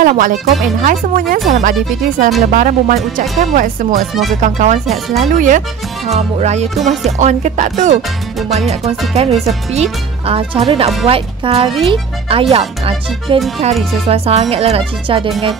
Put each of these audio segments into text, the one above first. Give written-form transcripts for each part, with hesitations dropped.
Assalamualaikum and hai semuanya. Salam Adi Fitri, salam lebaran Buman ucapkan buat semua. Semoga kawan-kawan sihat selalu ya. Mood raya tu masih on ke tak tu? Buman nak kongsikan resepi cara nak buat kari ayam, chicken curry. Sesuai sangat lah nak cicah dengan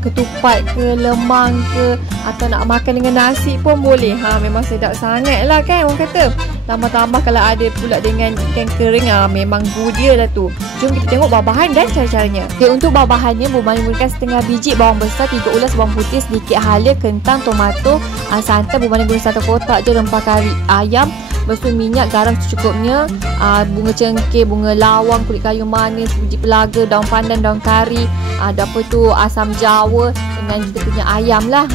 ketupat ke, lemang ke, atau nak makan dengan nasi pun boleh. Memang sedap sangat lah kan orang kata. Tambah-tambah kalau ada pula dengan ikan kering, memang gudia lah tu. Jom kita tengok bahan dan cara-caranya. Okay, untuk bahannya Buman menggunakan setengah biji bawang besar, 3 ulas bawang putih, sedikit halia, kentang, tomato, santan. Buman guna 1 kotak je rempah kari ayam. Lepas tu minyak, garam secukupnya, bunga cengkeh, bunga lawang, kulit kayu manis, biji pelaga, daun pandan, daun kari, ada apa tu, asam jawa dengan kita punya ayam lah.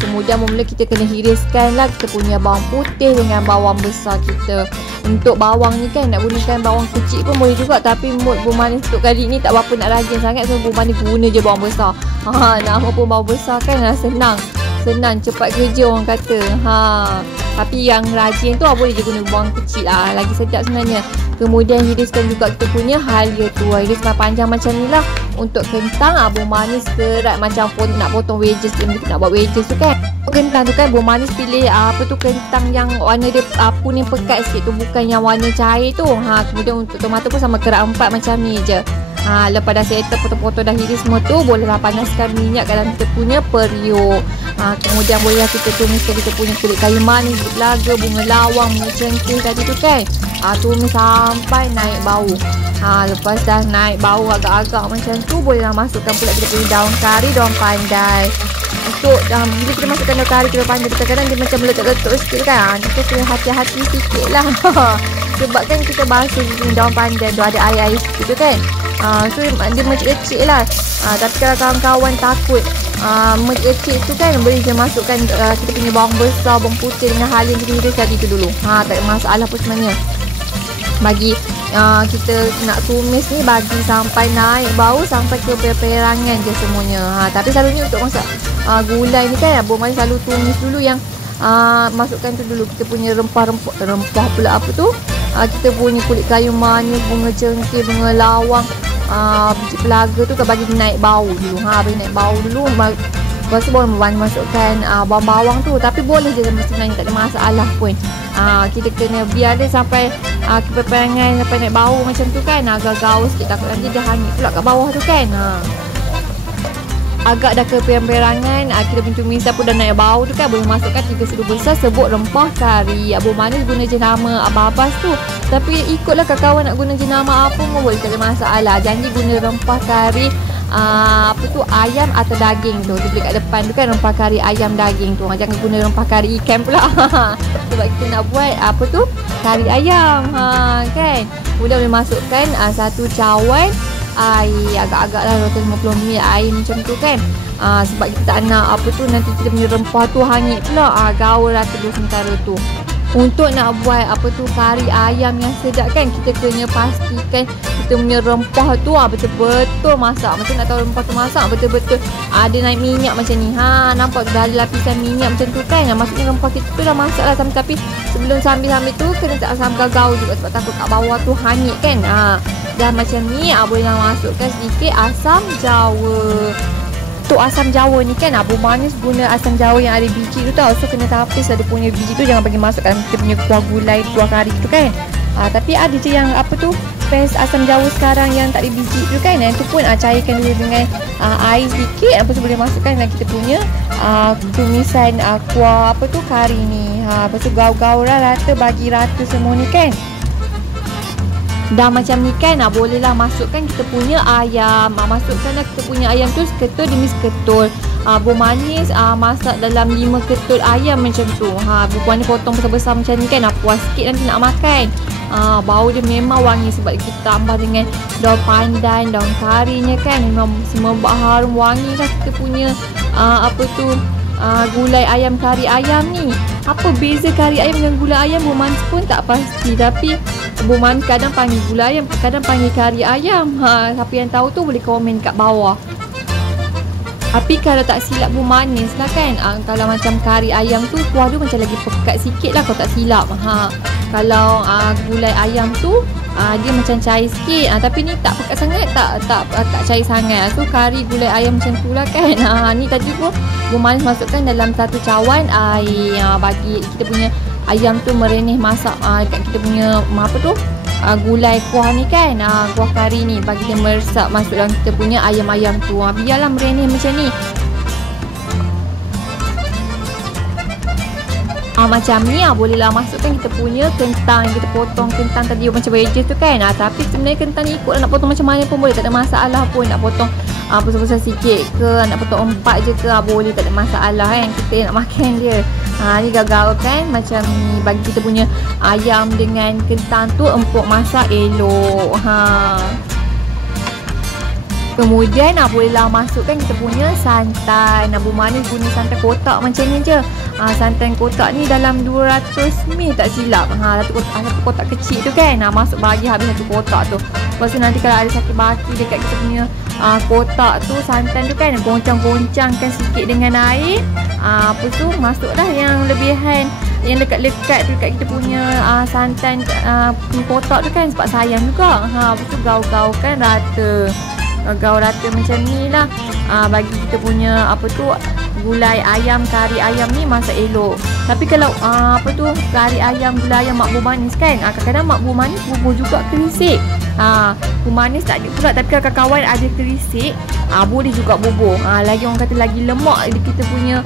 Kemudian mula kita kena hiriskan lah kita punya bawang putih dengan bawang besar kita. Untuk bawang ni kan nak gunakan bawang kecil pun boleh juga, tapi mood Buman untuk kali ni tak berapa nak rajin sangat, so Buman ni guna je bawang besar. Nama pun bawang besar kan, senang cepat kerja orang kata. Tapi yang rajin tu boleh je guna bawang kecil lah, lagi sedap sebenarnya. Kemudian hiriskan juga kita punya halia tu, hiris panjang macam ni lah. Untuk kentang, Buman ni serat macam nak potong wedges, kita nak buat wedges tu kan. Kentang tu kan Buman ni pilih kentang yang warna dia kuning pekat sikit tu, bukan yang warna cair tu. Kemudian untuk tomato pun sama kerat 4 macam ni je. Lepas dah settle potong-potong dah hiris semua tu, bolehlah panaskan minyak dalam kita punya periuk. Kemudian bolehlah kita tumiskan kita punya kulit kayu manis, pelaga, bunga lawang, bunga cengkeh tadi tu kan. Tumis sampai naik bau. Lepas dah naik bau agak-agak macam tu, bolehlah masukkan pula kita punya daun kari, daun pandai. Untuk bila kita masukkan daun kari, daun pandai, kadang-kadang dia macam meletup-letup sikit kan. Kita kena hati-hati sikit lah. Sebab kan kita basuh daun pandai tu ada air-air sikit tu kan. So dia mecik-lecik lah. Tapi kalau kawan-kawan takut mecik tu kan, boleh je masukkan kita punya bawang besar, bawang putih dengan halia kita hiris tadi tu dulu. Tak ada masalah pun sebenarnya. Bagi kita nak tumis ni, bagi sampai naik bau, sampai ke perangan je semuanya. Tapi selalunya untuk masak gulai ni kan, Buman selalu tumis dulu yang masukkan tu dulu kita punya rempah pula apa tu, kita punya kulit kayu manis, bunga cengkeh, bunga lawang, biji pelaga tu kan, bagi naik bau dulu. Bagi naik bau dulu. Lepas tu boleh masukkan bawang-bawang tu. Tapi boleh je sebenarnya, tak ada masalah pun. Kita kena biar dia sampai keperangan, sampai naik bau macam tu kan. Agak gaul sikit, takut nanti dia hanyut pula kat bawah tu kan. Agak dah keperangan, kita punya tumis pun dah naik bau tu kan, boleh masukkan 3 sudu besar sebut rempah kari. Buman ni guna jenama Abah tu, tapi ikutlah kawan nak guna jenama apa pun boleh, tak ada masalah. Janji guna rempah kari ayam atau daging tu. Dia kat depan tu kan, rempah kari ayam daging tu. Jangan guna rempah kari ikan pula. Sebab kita nak buat kari ayam kan. Kemudian boleh masukkan 1 cawan air, agak-agak lah 250 ml air macam tu kan. Sebab kita tak nak nanti kita punya rempah tu hanyut pula. Gaul lah terus sementara tu. Untuk nak buat kari ayam yang sedap kan, kita kena pastikan kita punya rempah tu betul-betul masak. Macam nak tahu rempah tu masak betul-betul ada naik minyak macam ni. Nampak dah ada lapisan minyak macam tu kan. Maksudnya rempah kita tu dah masak lah. Tapi sebelum sambil-sambil tu kena tak sambil gaul juga, sebab takut kat bawah tu hanyut kan. Dah macam ni, bolehlah masukkan sedikit asam jawa. Untuk asam jawa ni kan, Buman ni guna asam jawa yang ada biji tu tau. So kena tapis ada punya biji tu, jangan bagi masuk dalam kita punya kuah gulai, kuah kari tu kan. Tapi ada je yang paste asam jawa sekarang yang tak ada biji tu kan. Yang tu pun cairkan dulu dengan air sedikit. Lepas tu boleh masukkan dalam kita punya tumisan kuah kari ni. Lepas tu gaul-gaul lah rata, bagi rata semua ni kan. Dah macam ni kan, bolehlah masukkan kita punya ayam. Masukkanlah kita punya ayam tu seketul demi seketul. Buman ni masak dalam 5 ketul ayam macam tu. Bukan ni potong besar-besar macam ni kan. Puas sikit nanti nak makan. Bau dia memang wangi sebab kita tambah dengan daun pandan, daun karinya kan. Memang semerbak harum wangi lah kita punya gulai ayam, kari ayam ni. Apa beza kari ayam dengan gulai ayam, Buman pun tak pasti. Tapi Buman kadang panggil gulai ayam, kadang panggil kari ayam. Siapa yang tahu tu boleh komen kat bawah. Tapi kalau tak silap Bumanis lah kan, kalau macam kari ayam tu kuah tu macam lagi pekat sikit lah kalau tak silap. Kalau gulai ayam tu dia macam cair sikit. Tapi ni tak pekat sangat, tak cair sangat. So kari gulai ayam macam tu lah kan. Ni tadi pun bumbu manis masukkan dalam satu cawan air. Bagi kita punya ayam tu merenih masak kat kita punya apa tu, gulai kuah ni kan, kuah kari ni bagi dia meresap masuk dalam kita punya ayam-ayam tu. Biarlah merenih macam ni. Macam ni bolehlah masukkan kita punya kentang. Kita potong kentang tadi macam wedges tu kan. Tapi sebenarnya kentang ni ikut nak potong macam mana pun boleh, tak ada masalah pun. Nak potong besar-besar sikit ke, nak potong 4 je ke, boleh, tak ada masalah kan. Kita nak makan dia. Ni gagal kan macam ni. Bagi kita punya ayam dengan kentang tu empuk masak elok. Kemudian bolehlah masukkan kita punya santan. Bumbu manis guna santan kotak macam ni je. Santan kotak ni dalam 200 ml tak silap. Satu kotak kecil tu kan. Masuk bagi habis satu kotak tu. Lepas tu nanti kalau ada sakit baki dekat kita punya kotak tu, santan tu kan, goncang-goncangkan sikit dengan air. Lepas tu masuklah yang lebihan yang lekat-lekat tu dekat kita punya santan kotak tu kan, sebab sayang juga. Lepas tu gaul-gaulkan rata. Gaul rata macam ni lah. Bagi kita punya apa tu, gulai ayam, kari ayam ni masak elok. Tapi kalau kari ayam, gulai ayam mak bu manis kan, kadang-kadang mak bu manis bubuh juga kerisik. Bu manis tak ada pula, tapi kalau kawan ada kerisik, boleh juga bubuh. Lagi orang kata lagi lemak kita punya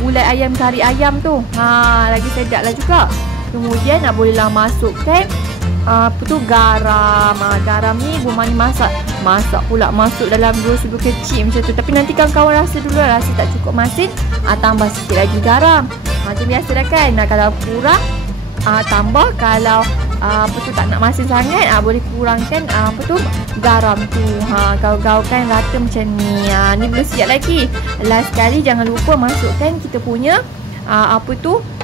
gulai ayam, kari ayam tu. Lagi sedap lah juga. Kemudian bolehlah masukkan garam. Garam ni bu manis masak pula masuk dalam 2 sudu kecil macam tu. Tapi nanti kawan-kawan rasa dulu, rasa tak cukup masin, tambah sikit lagi garam. Macam biasa dah kan. Kalau kurang tambah. Kalau tak nak masin sangat, boleh kurangkan garam tu. Gaul-gaulkan rata macam ni. Ni belum siap lagi. Last sekali jangan lupa masukkan kita punya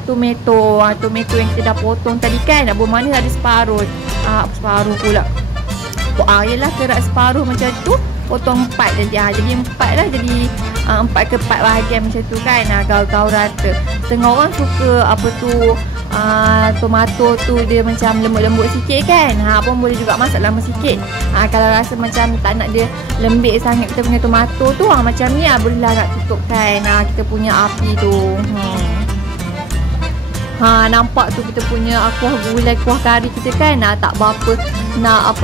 tomato. Tomato yang kita dah potong tadi kan. Bu manis ada separuh. Separuh pula. Yelah, kerak separuh macam tu, potong 4 jadi. Jadi 4 lah. Jadi 4 ke 4 bahagian macam tu kan. Gaul-gaul rata. Setengah orang suka tomato tu dia macam lembut-lembut sikit kan. Pun boleh juga masak lama sikit. Kalau rasa macam tak nak dia lembik sangat kita punya tomato tu, macam ni bolehlah nak tutupkan kita punya api tu. Nampak tu kita punya kuah gulai, kuah kari kita kan. Tak berapa nak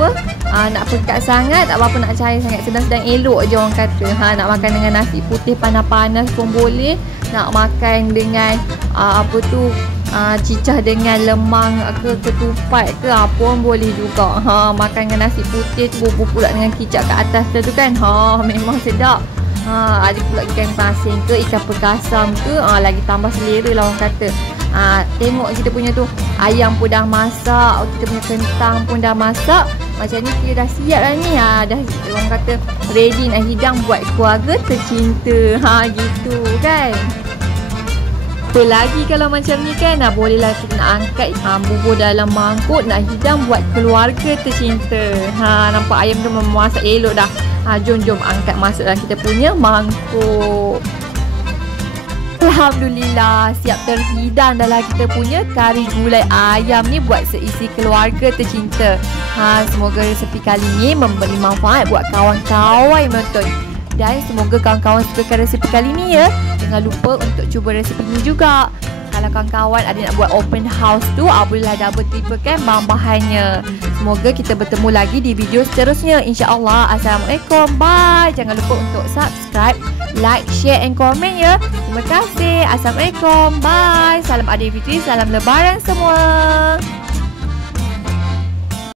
nak pekat sangat, tak berapa nak cair sangat, sedang-sedang elok je orang kata. Nak makan dengan nasi putih panas-panas pun boleh. Nak makan dengan cicah dengan lemang ke ketupat ke pun boleh juga. Makan dengan nasi putih tu, bubur pula dengan kicap kat atas tu kan. Memang sedap. Ada pula ikan pasing ke, ikan perkasam ke, lagi tambah selera lah orang kata. Tengok kita punya tu, ayam pun dah masak, kita punya kentang pun dah masak. Macam ni kita dah siap lah ni. Dah orang kata ready nak hidang buat keluarga tercinta. Gitu kan. Apa lagi kalau macam ni kan, bolehlah kita nak angkat bubur dalam mangkuk, nak hidang buat keluarga tercinta. Nampak ayam tu memasak elok dah. Jom angkat masuk dalam kita punya mangkuk. Alhamdulillah, siap terhidang dalam kita punya kari gulai ayam ni buat seisi keluarga tercinta. Semoga resepi kali ni memberi manfaat buat kawan-kawan yang menonton. Dan semoga kawan-kawan suka resepi kali ni ya. Jangan lupa untuk cuba resepi ni juga. Kalau kawan-kawan ada nak buat open house tu, bolehlah double triple kan bahan-bahannya. Semoga kita bertemu lagi di video seterusnya, insya-Allah. Assalamualaikum, bye. Jangan lupa untuk subscribe, like, share and komen ya. Terima kasih. Assalamualaikum, bye. Salam Aidilfitri, salam lebaran semua.